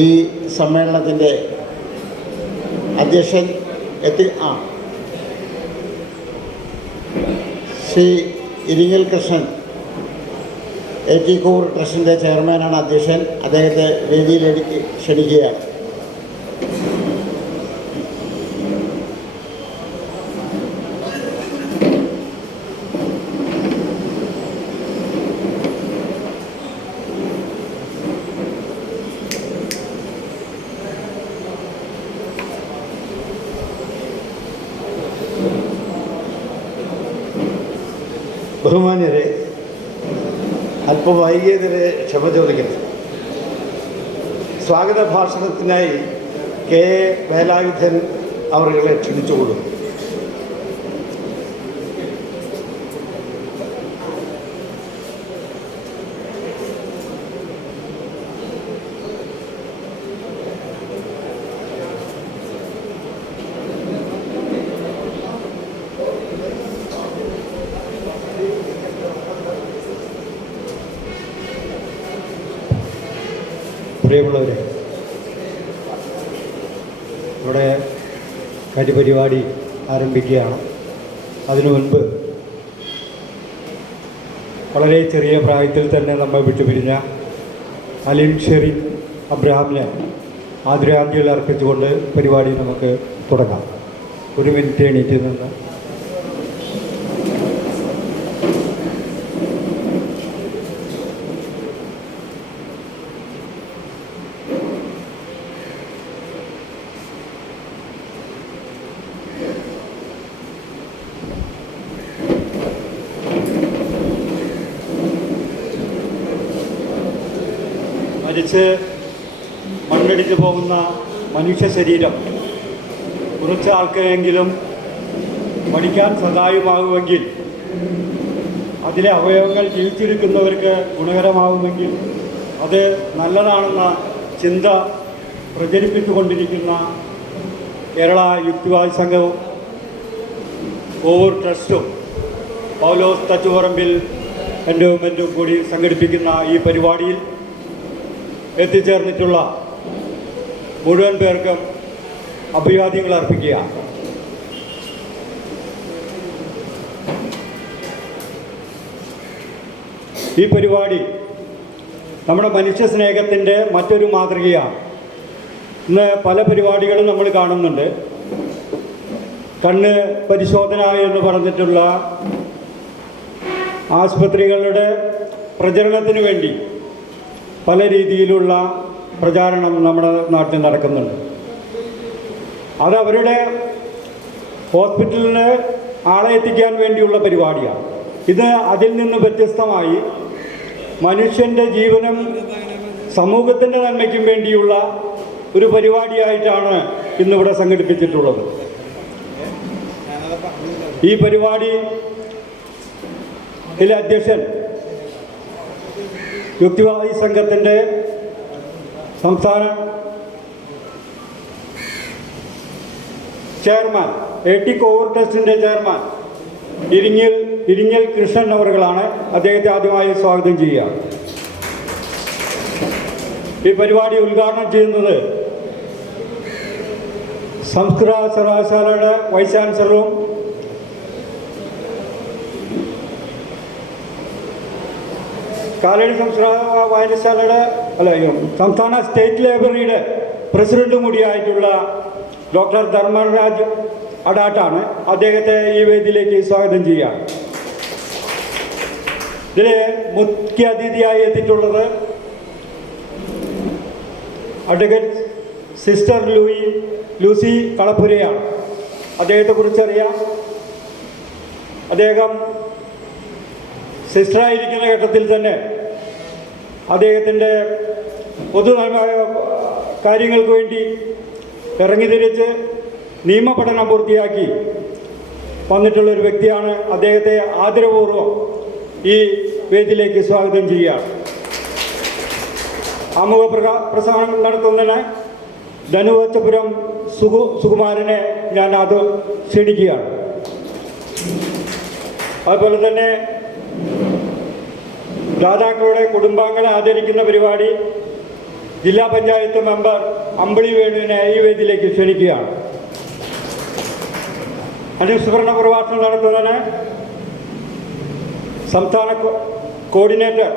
ഈ സമ്മേളനത്തിൻ്റെ അധ്യക്ഷൻ ശ്രീ ഇരിങ്ങൽ കൃഷ്ണൻ ഏറ്റിക്കൂർ ട്രസ്റ്റിൻ്റെ ചെയർമാനാണ് അധ്യക്ഷൻ. അദ്ദേഹത്തെ വേദിയിലേക്ക് ക്ഷണിക്കുകയാണ്. ബഹുമാന്യരെ, അല്പം വൈകിയതിന് ക്ഷമ ചോദിക്കുന്നു. സ്വാഗത ഭാഷണത്തിനായി കെ എ വേലായുധൻ അവരെ ക്ഷണിച്ചുകൊള്ളുന്നു. പ്രിയമുള്ളവരെ, ഇവിടെ പരിപാടി ആരംഭിക്കുകയാണ്. അതിനു മുൻപ് വളരെ ചെറിയ പ്രായത്തിൽ തന്നെ നമ്മൾ വിട്ടുപിരിഞ്ഞ അലിൻ ഷെരീഫ് അബ്രഹാമിന് ആദരാഞ്ജലി അർപ്പിച്ചുകൊണ്ട് പരിപാടി നമുക്ക് തുടങ്ങാം. ഒരു മിനിറ്റ് എണീറ്റ് നിന്ന് മരിച്ച് മണ്ണിടിച്ച് പോകുന്ന മനുഷ്യ ശരീരം കുറച്ച് ആൾക്കെങ്കിലും പഠിക്കാൻ സഹായമാകുമെങ്കിൽ, അതിലെ അവയവങ്ങൾ ജീവിച്ചിരിക്കുന്നവർക്ക് ഗുണകരമാകുമെങ്കിൽ അത് നല്ലതാണെന്ന ചിന്ത പ്രചരിപ്പിച്ചുകൊണ്ടിരിക്കുന്ന കേരള യുക്തിവാദി സംഘവും കോവൂർ ട്രസ്റ്റും പൗലോസ് തച്ചുപറമ്പിൽ എൻഡോവ്മെൻറ്റും കൂടി സംഘടിപ്പിക്കുന്ന ഈ പരിപാടിയിൽ എത്തിച്ചേർന്നിട്ടുള്ള മുഴുവൻ പേർക്കും അഭിവാദ്യങ്ങൾ അർപ്പിക്കുക. ഈ പരിപാടി നമ്മുടെ മനുഷ്യ സ്നേഹത്തിൻ്റെ മറ്റൊരു മാതൃകയാണ്. ഇന്ന് പല പരിപാടികളും നമ്മൾ കാണുന്നുണ്ട്. കണ്ണ് പരിശോധന എന്ന് പറഞ്ഞിട്ടുള്ള ആശുപത്രികളുടെ പ്രചരണത്തിന് വേണ്ടി പല രീതിയിലുള്ള പ്രചാരണം നമ്മുടെ നാട്ടിൽ നടക്കുന്നുണ്ട്. അത് അവരുടെ ഹോസ്പിറ്റലിന് ആളെ എത്തിക്കാൻ വേണ്ടിയുള്ള പരിപാടിയാണ്. ഇത് അതിൽ നിന്ന് വ്യത്യസ്തമായി മനുഷ്യൻ്റെ ജീവനും സമൂഹത്തിൻ്റെ നന്മയ്ക്കും വേണ്ടിയുള്ള ഒരു പരിപാടിയായിട്ടാണ് ഇന്നിവിടെ സംഘടിപ്പിച്ചിട്ടുള്ളത്. ഈ പരിപാടിയിലെ അധ്യക്ഷൻ യുക്തിവാദി സംഘത്തിൻ്റെ സംസ്ഥാന ചെയർമാൻ, കോവൂർ ട്രസ്റ്റിൻ്റെ ചെയർമാൻ ഇരിങ്ങൽ കൃഷ്ണൻ അവറുകളാണ്. അദ്ദേഹത്തെ ആദ്യമായി സ്വാഗതം ചെയ്യുക. ഈ പരിപാടി ഉദ്ഘാടനം ചെയ്യുന്നത് സംസ്കൃത സർവകലാശാലയുടെ വൈസ് ചാൻസലറും കാലടി സംസ്കൃത വായനശാലയുടെ സംസ്ഥാന സ്റ്റേറ്റ് ലൈബ്രറിയുടെ പ്രസിഡന്റും കൂടിയായിട്ടുള്ള ഡോക്ടർ ധർമ്മരാജ് അടാട്ടാണ്. അദ്ദേഹത്തെ ഈ വേദിയിലേക്ക് സ്വാഗതം ചെയ്യുക. ഇതിൽ മുഖ്യ അതിഥിയായി എത്തിയിട്ടുള്ളത് അഡ്വക്കേറ്റ് സിസ്റ്റർ ലൂസി കളപ്പുരയാണ്. അദ്ദേഹത്തെക്കുറിച്ചറിയാം. അദ്ദേഹം സിസ്റ്ററായിരിക്കുന്ന ഘട്ടത്തിൽ തന്നെ അദ്ദേഹത്തിൻ്റെ പൊതു കാര്യങ്ങൾക്ക് വേണ്ടി ഇറങ്ങിത്തിരിച്ച് നിയമപഠനം പൂർത്തിയാക്കി വന്നിട്ടുള്ളൊരു വ്യക്തിയാണ്. അദ്ദേഹത്തെ ആദരപൂർവ്വം ഈ വേദിയിലേക്ക് സ്വാഗതം ചെയ്യുക. ആമുഖ പ്രസംഗം നടത്തുന്നതിന് ധനുവച്ചപുരം സുകുമാരനെ ഞാൻ അത് ക്ഷണിക്കുകയാണ്. അതുപോലെ തന്നെ ദാതാക്കളുടെ കുടുംബാംഗങ്ങളെ ആദരിക്കുന്ന പരിപാടി ജില്ലാ പഞ്ചായത്ത് മെമ്പർ അമ്പിളി വേണുവിനെ ഈ വേദിയിലേക്ക് ക്ഷണിക്കുകയാണ്. അനുസ്മരണ പ്രഭാഷണം നടത്തുന്നതിന് സംസ്ഥാന കോർഡിനേറ്റർ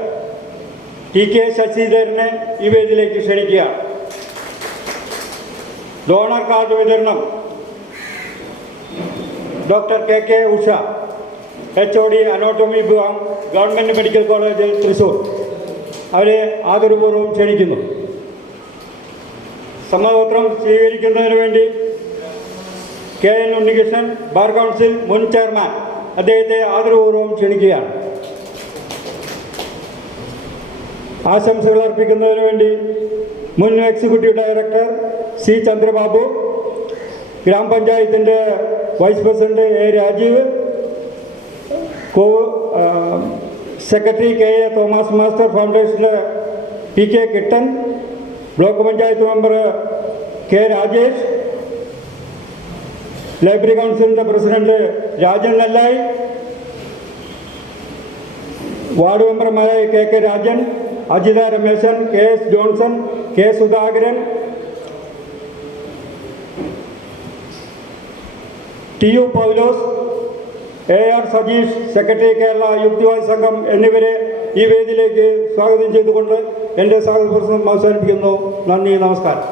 TK ശശിധരനെ ഈ വേദിയിലേക്ക് ക്ഷണിക്കുകയാണ്. ഡോണർ കാർഡ് വിതരണം doctor KK Usha, HOD anatomy വിഭാഗം, ഗവൺമെൻറ് മെഡിക്കൽ കോളേജ് തൃശ്ശൂർ, അവരെ ആദരപൂർവ്വം ക്ഷണിക്കുന്നു. സമ്മതപത്രം സ്വീകരിക്കുന്നതിന് വേണ്ടി KN ഉണ്ണികൃഷ്ണൻ, ബാർ കൗൺസിൽ മുൻ ചെയർമാൻ, അദ്ദേഹത്തെ ആദരപൂർവ്വം ക്ഷണിക്കുകയാണ്. ആശംസകൾ അർപ്പിക്കുന്നതിന് വേണ്ടി മുൻ എക്സിക്യൂട്ടീവ് ഡയറക്ടർ C ചന്ദ്രബാബു, ഗ്രാമപഞ്ചായത്തിൻ്റെ vice president A Rajeev, secretary KA Thomas master, ഫൗണ്ടേഷന് PK Kittan, block panchayat member K Rajesh, library കൗൺസിലിൻ്റെ പ്രസിഡന്റ് രാജൻ നെല്ലായി, വാർഡ് മെമ്പർമാരായ KK Rajan, Ajitha Rameshan, KS Johnson, K Sudhakaran, TU Paulose, AR Sajeesh, secretary Kerala Yukthivadi Sangham എന്നിവരെ ഈ വേദിയിലേക്ക് സ്വാഗതം ചെയ്തുകൊണ്ട് എൻ്റെ സ്വാഗത പ്രസംഗം അവസാനിപ്പിക്കുന്നു. നന്ദി, നമസ്കാരം.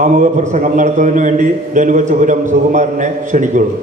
ആമുഖ പ്രസംഗം നടത്തുന്നതിന് വേണ്ടി ധനുവച്ചപുരം സുകുമാരനെ ക്ഷണിക്കുള്ളൂ.